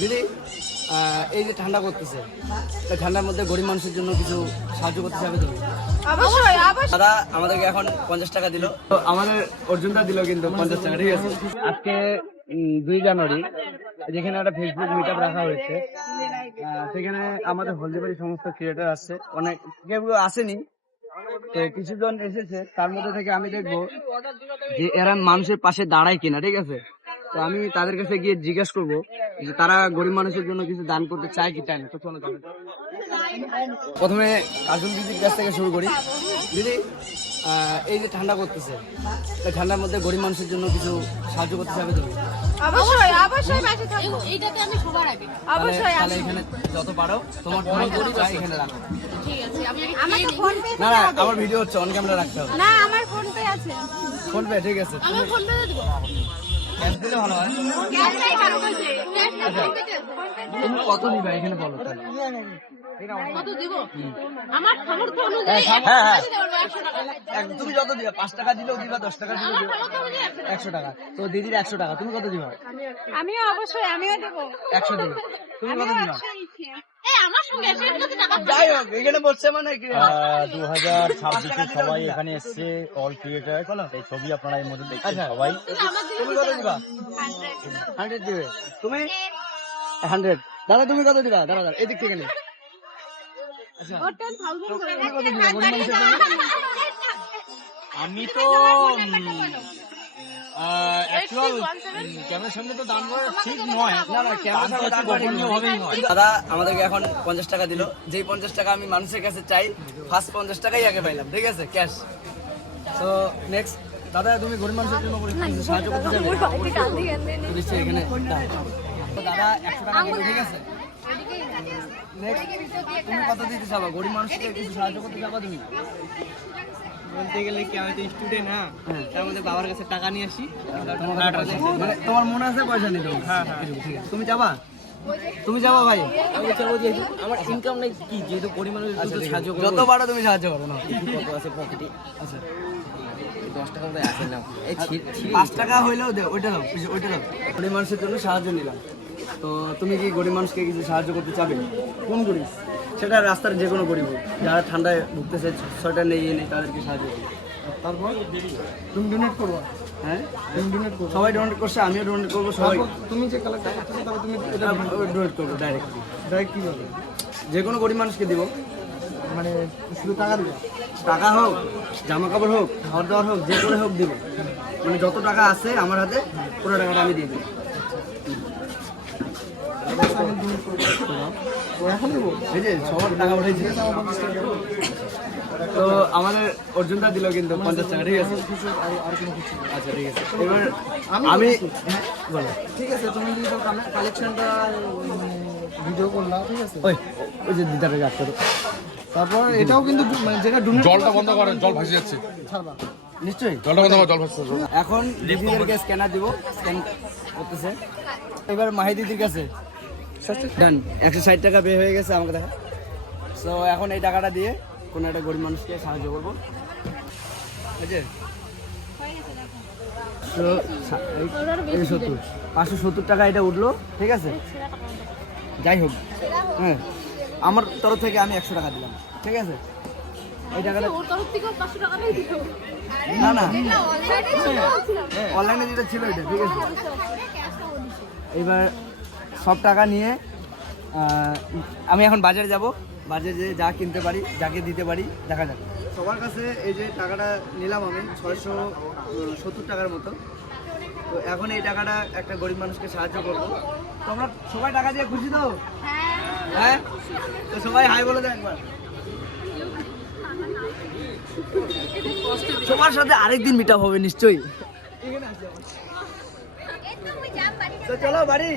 দিদি এই যে ঠান্ডা করতেছে, এই ঠান্ডার মধ্যে গরিব মানুষের জন্য কিছু সাহায্য করতে চাবে তুমি? অবশ্যই অবশ্যই। দাদা আমাদেরকে এখন 50 টাকা দিল, তো আমাদের অর্জুনদা দিল কিন্তু 50 টাকা, ঠিক আছে। আজকে 2 জানুয়ারি যেখানে একটা ফেসবুক মিটআপ রাখা হয়েছে, সেখানে আমাদের হলদিবাড়ি সমস্ত ক্রিয়েটার আসছে, অনেক কেউ আসেনি, তো কিছুজন এসেছে। তার মধ্যে থেকে আমি দেখবো যে এরা মানুষের পাশে দাঁড়ায় কিনা, ঠিক আছে। তো আমি তাদের কাছে গিয়ে জিজ্ঞেস করবো যে তারা গরিব মানুষের জন্য কিছু দান করতে চায় কি চায় না। তো চলো যাবে। প্রথমে কাজল দিদির কাছ থেকে শুরু করি। দিদি এই যে ঠান্ডা করতেছে, এই ঠান্ডার মধ্যে গরিব মানুষের জন্য কিছু সাহায্য করতে চাবে তুমি? অবশ্যই অবশ্যই পাশে থাকবো। এইটাতে আমি সবার আগে অবশ্যই। তাহলে এখানে যত পারো তোমার গরিব এখানে রাখো। ঠিক আছে, আমি আমাকে ফোন পে না না, আমার ভিডিও হচ্ছে, অন ক্যামেরা রাখতে হবে। না, আমার ফোন পে আছে। ফোন পে, ঠিক আছে। আমি ফোন পে দেব। ক্যাশ দিলে ভালো হয়। ক্যাশ নাই কারো কাছে, ক্যাশ না, ফোন পে দেব। তুমি কত দিবা এখানে বলো তাহলে। কত দিব? আমার সামর্থ্য অনুযায়ী হ্যাঁ হ্যাঁ, 100 টাকা। তুমি যত দিবা, 5 টাকা দিলেও দিবা, 10 টাকা দিলেও দিবা, 100 টাকা। তো দিদির 100 টাকা, তুমি কত দিবা? আমিও অবশ্যই আমিও দেব। 100 দিবা, তুমি কত দিবা? এই আমার সঙ্গে এসে কত টাকা? যাই হোক, এখানে বলছে মানে কি 2026-এ সবাই এখানে এসছে, অল ক্রিয়েটার, এই ছবি আপনারা এর মধ্যে দেখছেন সবাই। তুমি কত দিবা? 100 দিবে। তুমি 100। দাদা তুমি কত দিবা? দাদা এদিক থেকে নে। আচ্ছা, ও 10,000 করে। তুমি কত দিবা গরিব মানুষের জন্য? আমি তো অ্যাকচুয়াল ক্যামেরার সামনে তো দান করা ঠিক নয়, না না, দান তো একটু গোপনীয় ভাবেই হয়। দাদা আমাদেরকে এখন 50 টাকা দিল, যেই 50 টাকা আমি মানুষের কাছে চাই, ফার্স্ট 50 টাকাই আগে পাইলাম, ঠিক আছে, ক্যাশ। তো নেক্সট দাদা, তুমি গরিব মানুষের জন্য কিছু সাহায্য করতে চাইবে? তো নিশ্চয়ই এখানে দাও। তো দাদা 100 টাকা দিল, ঠিক আছে। নেক্সট তুমি কত দিতে চাবা? গরিব মানুষকে কিছু সাহায্য করতে চাবা তুমি? বলতে গেলে কি, আমি তো স্টুডেন্ট, হ্যাঁ, তার মধ্যে বাবার কাছে টাকা নিয়ে আসি। মানে তোমার মনে আছে পয়সা নিতে? হ্যাঁ হ্যাঁ, ঠিক আছে। তুমি যাবা? তুমি যাবা ভাই? আমি চাবো যে আমার ইনকাম নাই কি, যেহেতু পরিমাণ সাহায্য করবো। যত পারো তুমি সাহায্য করো না। কত আছে পকেটে? আচ্ছা, 10 টাকা মতো আছে না, এই 5 টাকা হইলেও দে, ওইটা দাও, ওইটা দাও। গরিব মানুষের জন্য সাহায্য নিলাম, তো তুমি কি গরিব মানুষকে কিছু সাহায্য করতে চাবে? কোন গরিব? সেটা রাস্তার যে কোনো গরিব হোক, যারা ঠান্ডায় ভুগতেছে, সোয়েটার নেই, নেই, তাদেরকে সাহায্য করবে। তারপর তুমি ডোনেট করবো? হ্যাঁ, তুমি ডোনেট করবো। সবাই ডোনেট করছে, আমিও ডোনেট করবো। সবাই তুমি যে কালেক্ট করছো তাহলে তুমি এটা ডোনেট করবো ডাইরেক্টলি। ডাইরেক্ট কীভাবে? যে কোনো গরিব মানুষকে দিব। মানে শুধু টাকা দিব? টাকা হোক, জামা কাপড় হোক, খাওয়ার দাওয়ার হোক, যে করে হোক দিব। মানে যত টাকা আছে আমার হাতে, পুরো টাকাটা আমি দিয়ে দিই। এই যে সবার টাকা উঠেছে, তো আমাদের অর্জুনদা দিল কিন্তু 50 টাকা, ঠিক আছে। আচ্ছা ঠিক আছে, এবার আমি বলো। ঠিক আছে, তুমি যদি কালেকশনটা ভিডিও করলাম, ঠিক আছে। ওই যে দিদাটা যাচ্ছে, তারপর এটাও কিন্তু মানে যেটা জলটা বন্ধ করেন, জল ভাসি যাচ্ছে। নিশ্চয়ই জলটা বন্ধ কর, জল ভাসছে। এখন দিদিদেরকে স্ক্যানার দিব, স্ক্যান করতেছে। এবার মাহি দিদির কাছে ডান, 160 টাকা বে হয়ে গেছে আমাকে দেখা। সো এখন এই টাকাটা দিয়ে কোনো একটা গরিব মানুষকে সাহায্য করবো, ঠিক আছে। তো 570 টাকা এটা উঠলো, ঠিক আছে। যাই হোক, হ্যাঁ, আমার তরফ থেকে আমি 100 টাকা দিলাম, ঠিক আছে। এই টাকাটা ওর তরফ থেকেও 500 টাকা দিয়ে দিও। না না, অনলাইনে যেটা ছিল এটা, ঠিক আছে। এবার সব টাকা নিয়ে আমি এখন বাজারে যাব, বাজারে যেয়ে যা কিনতে পারি, যাকে দিতে পারি, দেখা যাক। সবার কাছে এই যে টাকাটা নিলাম আমি 670 টাকার মতো। তো এখন এই টাকাটা একটা গরিব মানুষকে সাহায্য করবো। তোমরা সবাই টাকা দিয়ে খুশি তো? হ্যাঁ, তো সবাই হাই বলে দেয় একবার। সবার সাথে আরেকদিন মিট আপ হবে নিশ্চয়ই। তো চলো বাড়ি।